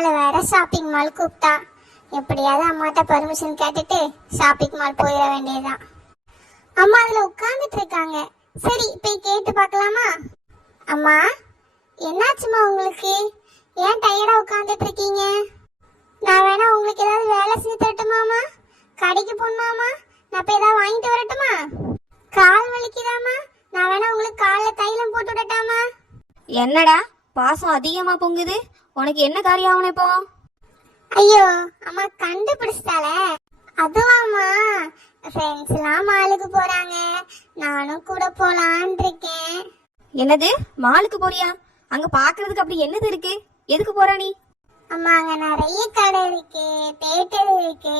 ஆளு வேற shopping mall கூப்பிட்டா. எப்படியாவது அம்மாட்ட பர்மிஷன் கேட்டுட்டு ஷாப்பிங் மால் போயிட வேண்டியதுதான். அம்மா அதுல உட்கார்ந்துட்டு இருக்காங்க. சரி போய் கேட்டு பார்க்கலாமா? அம்மா, என்னாச்சுமா உங்களுக்கு? ஏன் டயர்டா உட்கார்ந்துட்டு இருக்கீங்க? நான் வேணா உங்களுக்கு ஏதாவது வேலை செஞ்சு தரட்டுமாமா? கடைக்கு போகணுமாமா? நான் போய் ஏதாவது வாங்கிட்டு வரட்டுமா? கால் வலிக்குதாமா? நான் வேணா உங்களுக்கு காலில் தைலம் போட்டு விடட்டாமா? என்னடா பாசம் அதிகமா பொங்குது? உனக்கு என்ன காரியம் ஆகணும் இப்போ? ஐயோ அம்மா, கண்டுபிடிச்சிட்டால. அதுவாம்மா, ஃப்ரெண்ட்ஸ் எல்லாம் மாலுக்கு போறாங்க, நானும் கூட போலான் இருக்கேன். என்னது, மாலுக்கு போறியா? அங்க பாக்குறதுக்கு அப்படி என்னது இருக்கு? எதுக்கு போறா நீ? அம்மா, அங்க நிறைய கடை இருக்கு, தியேட்டர் இருக்கு.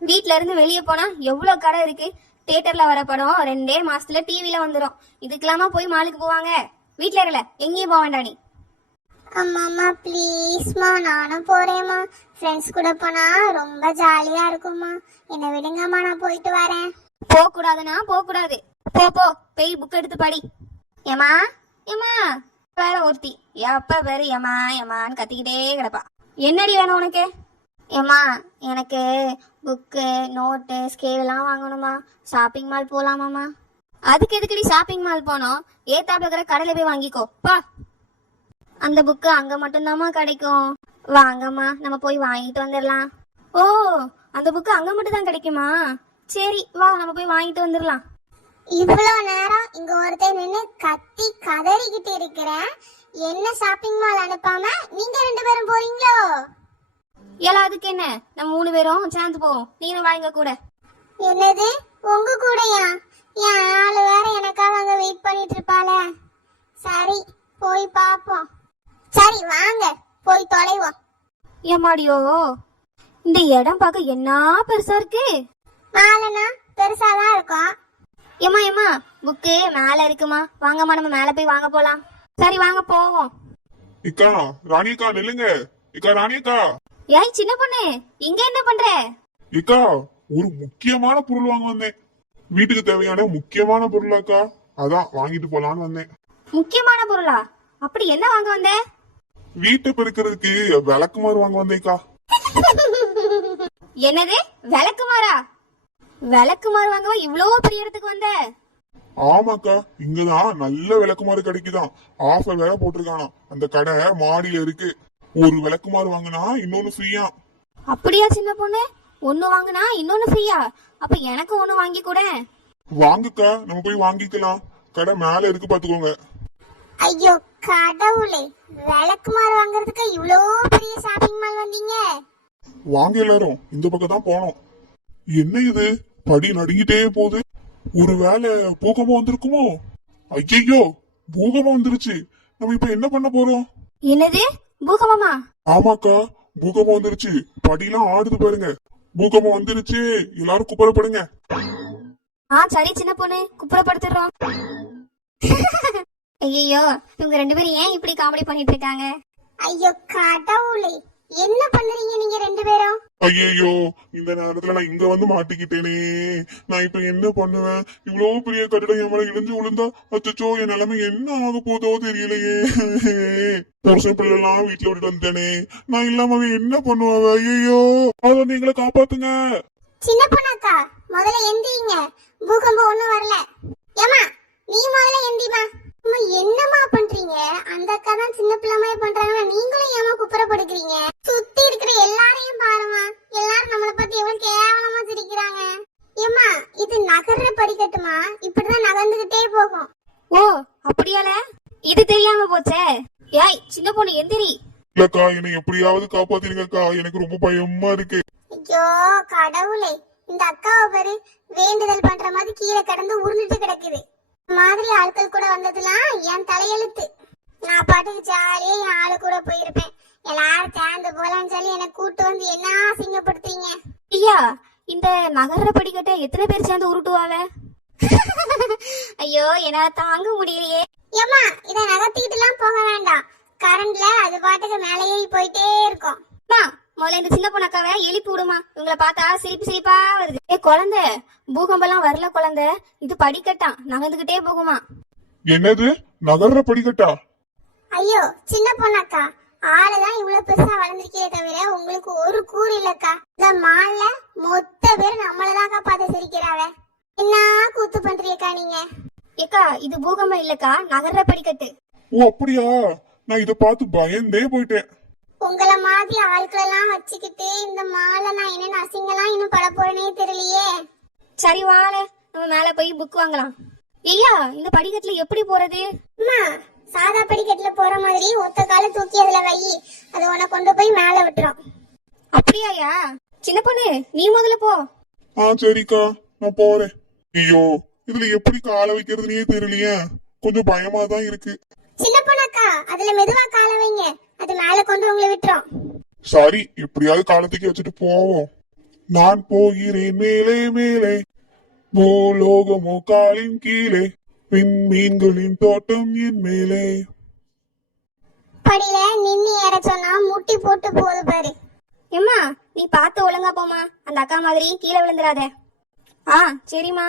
வீட்ல இருந்து வெளியே போனா எவ்வளவு கடை இருக்கு. தியேட்டர்ல வர படம் 2 மாசத்துல டிவில வந்துடும். இதுக்கெல்லாமா போய் மாலுக்கு போவாங்க? வீட்ல இருக்கல, எங்கேயும் போக வேண்டாம் நீ. அம்மாம்மா ப்ளீஸ்மா, நானும் போறேம்மா. ஃப்ரெண்ட்ஸ் கூட போனா ரொம்ப ஜாலியா இருக்கும்மா. என்னை விடுங்கம்மா, நான் போயிட்டு வரேன். போக கூடாதுன்னா போக கூடாது. போ போ, போய் புக் எடுத்து படி. ஏமா ஏமா வேற ஒருத்தி எப்ப பேரு ஏமா ஏமான்னு கத்திக்கிட்டே கிடப்பா. என்னடி வேணும் உனக்கு? ஏமா, எனக்கு புக்கு, நோட்டு, ஸ்கேல் எல்லாம் வாங்கணுமா. ஷாப்பிங் மால் போலாமாமா? அதுக்கு எதுக்குடி ஷாப்பிங் மால் போனோம்? ஏத்தாப்புல இருக்கிற கடையில போய் வாங்கிக்கோ பா. அந்த புக்கு அங்க மட்டும்தாம்மா கிடைக்கும். வாங்கம்மா, நம்ம போய் வாங்கிட்டு வந்துடலாம். ஓ, அந்த புக்கு அங்க மட்டும் தான் கிடைக்குமா? சரி வா, நம்ம போய் வாங்கிட்டு வந்துடலாம். இவ்வளோ நேரம் இங்க ஒருத்தர் நின்று கத்தி கதறிக்கிட்டு இருக்கிறேன். என்ன ஷாப்பிங் மால் அனுப்பாம நீங்க 2 பேரும் போறீங்களோ? ஏலா, அதுக்கு என்ன, நம்ம 3 பேரும் சேர்ந்து போவோம். நீனும் வாங்க கூட. என்னது, உங்க கூடயா? என் ஆளு வேற எனக்காக அங்க வெயிட் பண்ணிட்டு இருப்பாள. சரி, போய் பாப்போம். சரி வாங்க, போய் தொலைவோம். ஏமாடியோ, இந்த இடம் பார்க்க என்ன பெருசா இருக்கு. மாலனா பெருசாதான் இருக்கும். ஏமா ஏமா, புக்கு மேல இருக்குமா? வாங்கம்மா, நம்ம மேல போய் வாங்க போலாம். சரி வாங்க போவோம். இக்கா ராணியக்கா நில்லுங்க. இக்கா ராணியக்கா. ஏய் சின்ன பொண்ணு, இங்க என்ன பண்ற? இக்கா, ஒரு முக்கியமான பொருள் வாங்க வந்தேன். வீட்டுக்கு தேவையான முக்கியமான பொருளாக்கா, அதான் வாங்கிட்டு போலான்னு வந்தேன். முக்கியமான பொருளா? அப்படி என்ன வாங்க வந்த? வீட்டை பெருக்கிறதுக்கு விளக்குமாறு வாங்க வந்தேக்கா. என்னது, விளக்குமாறா? விளக்குமாறு வாங்கவா இவ்வளவு பெரிய இடத்துக்கு வந்த? ஆமாக்கா, இங்கதான் நல்ல விளக்குமாறு கிடைக்குதான். ஆஃபர் வேற போட்டிருக்கானா. அந்த கடை மாடியில இருக்கு. ஒரு விளக்குமாறு வாங்கினா இன்னொன்னு ஃப்ரீயா. அப்படியா சின்ன பொண்ணு? ஒண்ணு வாங்கினா இன்னொன்னு ஃப்ரீயா? அப்ப எனக்கு ஒண்ணு வாங்கி கூட. வாங்குக்கா, நம்ம போய் வாங்கிக்கலாம். கடை மேல இருக்கு, பாத்துக்கோங்க. ஐயோ கடவுளே, விளக்குமாறு வாங்குறதுக்கு இவ்வளோ பெரிய ஷாப்பிங் மால் வந்தீங்க? வாங்க எல்லாரும், இந்த பக்கம் தான் போனோம். என்ன இது, படி நடுங்கிட்டே போகுது. ஒருவேளை பூகம்பம் வந்திருக்குமோ? ஐயோ, பூகம்பம் வந்துருச்சு. நம்ம இப்ப என்ன பண்ண போறோம்? என்னது, பூகம்பமா? ஆமாக்கா, பூகம்பம் வந்துருச்சு. படியெல்லாம் ஆடுது பாருங்க. பூகம்பம் வந்துருச்சு, எல்லாரும் குப்புறப்படுங்க. சரி சின்ன பொண்ணு, குப்புறப்படுத்துறோம். ஐயோ, இவங்க 2 பேரும் ஏன் இப்படி காமெடி பண்ணிட்டு இருக்காங்க? ஐயோ கடவுளே, என்ன பண்றீங்க நீங்க 2 பேரும்? ஐயோ, இந்த நேரத்துல நான் இங்க வந்து மாட்டிக்கிட்டேனே. நான் இப்ப என்ன பண்ணுவேன்? இவ்வளவு பெரிய கட்டடம் என் மேல இடிஞ்சு விழுந்தா அச்சோ, என் நிலைமை என்ன ஆக போதோ தெரியலையே. புருஷன் பிள்ளை எல்லாம் வீட்டுல விட்டுட்டு வந்துட்டேனே. நான் இல்லாம அவன் என்ன பண்ணுவாங்க? ஐயோ, அதை வந்து எங்களை காப்பாத்துங்க. சின்ன பொண்ணாக்கா, முதல்ல எந்திரிங்க. பூகம்பம் ஒண்ணும் வரல. ஏமா, நீ முதல்ல எந்திரிமா. அம்மா, என்னமா பண்றீங்க? அந்த அக்கா தான் சின்ன பிள்ளைமைய பண்றாங்க, நீங்களும் ஏமா குப்புறப்படுக்கிறீங்க? சுத்தி இருக்கிற எல்லாரையும் பாருமா, எல்லாரும் நம்மளை பத்தி எவ்வளவு கேவலமா சிரிக்கிறாங்க. ஏமா, இது நகர்ற படிக்கட்டுமா? இப்படிதான் நகர்ந்துகிட்டே போகும். ஓ அப்படியால, இது தெரியாம போச்சே. ஏய் சின்ன பொண்ணு, எந்திரி. இல்லக்கா, என்னை எப்படியாவது காப்பாத்திருங்கக்கா, எனக்கு ரொம்ப பயமா இருக்கு. ஐயோ கடவுளே, இந்த அக்காவை பாரு, வேண்டுதல் பண்ற மாதிரி கீழே கிடந்து உருண்டுட்டு கிடக்குது. மாதிரி ஆட்கள் கூட வந்ததுலாம் என் தலையெழுத்து. நான் பாட்டுக்கு ஜாலியா என் ஆளு கூட போயிருப்பேன். எல்லாரும் சேர்ந்து போலான்னு சொல்லி என்னை கூட்டு வந்து என்ன அசிங்கப்படுத்துறீங்க? ஐயா, இந்த நகர்ற படிக்கட்டை எத்தனை பேர் சேர்ந்து உருட்டுவாவ? ஐயோ, என்னால தாங்க முடியலையே. ஏமா, இதை நகர்த்திக்கிட்டு எல்லாம் போக வேண்டாம். கரண்ட்ல அது பாட்டுக்கு மேலேயே போயிட்டே இருக்கும். முதல்ல இந்த சின்ன பொண்ணக்காவை எழுப்பி விடுமா. இவங்களை பார்த்தா சிரிப்பு சிரிப்பா வருது. குழந்தை, பூகம்பம் எல்லாம் வரல குழந்தை, இது படிக்கட்டான், நகர்ந்துகிட்டே போகுமா. என்னது, நகர்ற படிக்கட்டா? ஐயோ சின்ன பொண்ணாக்கா, ஆளுதான் இவ்வளவு பெருசா நகர்ற படிக்கட்டு. ஓ அப்படியா? நான் இத பார்த்து பயந்தே போயிட்டேன். உங்களை மாதிரி ஆட்களெல்லாம் வச்சுக்கிட்டு இந்த மாலை நான் என்ன அசிங்கெல்லாம் இன்னும் பட போறேனே தெரியலையே. சரி வாழ, நம்ம மேல போய் புக் வாங்கலாம். ஐயா, இந்த படிக்கட்டுல எப்படி போறது? அம்மா, சாதா படிக்கட்டுல போற மாதிரி ஒத்த கால தூக்கி அதுல வை, அது உன்னை கொண்டு போய் மேல விட்டுரும். அப்படியாயா? சின்ன பொண்ணு, நீ முதல்ல போ. சரிக்கா, நான் போறேன். ஐயோ, இதுல எப்படி கால வைக்கிறதுனே தெரியலையே, கொஞ்சம் பயமா தான் இருக்கு. சின்ன பொண்ணாக்கா, அதுல மெதுவா கால வைங்க, அது மேல கொண்டு உங்களை விட்டுரும். சரி, எப்படியாவது காலத்துக்கு வச்சுட்டு போவோம். நான் போகிறேன் மேலே மேலே, பூலோகமோ காலின் கீழே, விண்மீன்களின் தோட்டம் என் மேலே. படியில நின்னு ஏற சொன்னா முட்டி போட்டு போகுது பாரு. ஏம்மா, நீ பார்த்து ஒழுங்கா போமா, அந்த அக்கா மாதிரி கீழே விழுந்துடாத. சரிம்மா.